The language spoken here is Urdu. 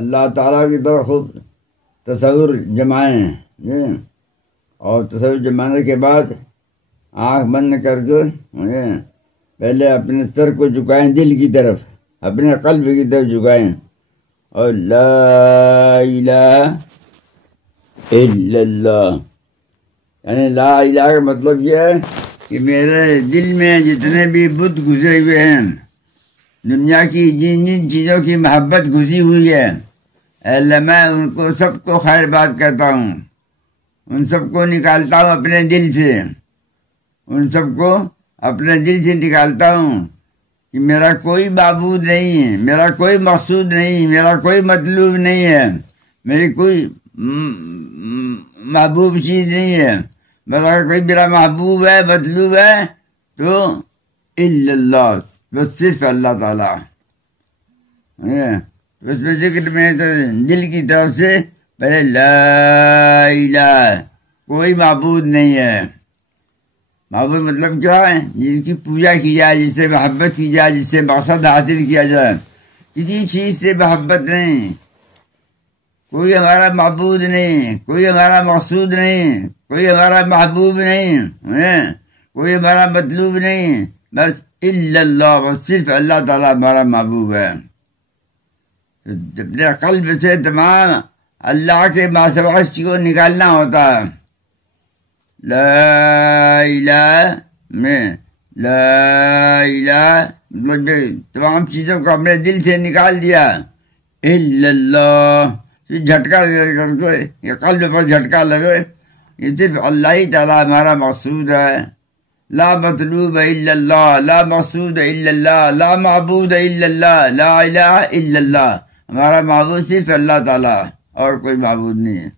اللہ تعالیٰ کی طرف خوب تصور جمائیں، اور تصور جمانے کے بعد آنکھ بند کر کے پہلے اپنے سر کو جھکائیں دل کی طرف، اپنے قلب کی طرف جھکائیں، اور لا الہ الا اللہ، یعنی لا الہ کا مطلب یہ ہے کہ میرے دل میں جتنے بھی بت گزرے ہوئے ہیں، دنیا کی جن جن چیزوں کی محبت گھسی ہوئی ہے، اے اللہ میں ان کو سب کو خیر بات کہتا ہوں، ان سب کو نکالتا ہوں اپنے دل سے، ان سب کو اپنے دل سے نکالتا ہوں کہ میرا کوئی معبود نہیں ہے، میرا کوئی مقصود نہیں، میرا کوئی مطلوب نہیں ہے، میری کوئی محبوب چیز نہیں ہے، بس اگر کوئی میرا محبوب ہے مطلوب ہے تو الا اللہ، بس صرف اللہ تعالیٰ۔ اس میں ذکر میں دل کی طرف سے پہلے لا الہ، کوئی معبود نہیں ہے۔ معبود مطلب کیا ہے؟ جس کی پوجا کی جائے، جس سے محبت کی جائے، جس سے مقصد حاصل کیا جائے، کسی چیز سے محبت نہیں، کوئی ہمارا معبود نہیں، کوئی ہمارا مقصود نہیں، کوئی ہمارا محبوب نہیں، کوئی ہمارا مطلوب نہیں، بس الا اللہ، بس صرف اللہ تعالیٰ ہمارا محبوب ہے۔ اپنے قلب سے تمام اللہ کے ماسوا کو نکالنا ہوتا ہے۔ لا الہ میں لا الہ مطلب تمام چیزوں کو اپنے دل سے نکال دیا، الا اللہ، جھٹکا یہ قلب پر جھٹکا لگے، یہ صرف اللہ ہی تعالیٰ ہمارا مقصود ہے۔ لا مطلوب الا اللہ، لا مقصود الا اللہ، لا معبود الا اللہ، لا الہ الا اللہ، ہمارا معبود صرف اللہ تعالیٰ اور کوئی معبود نہیں ہے۔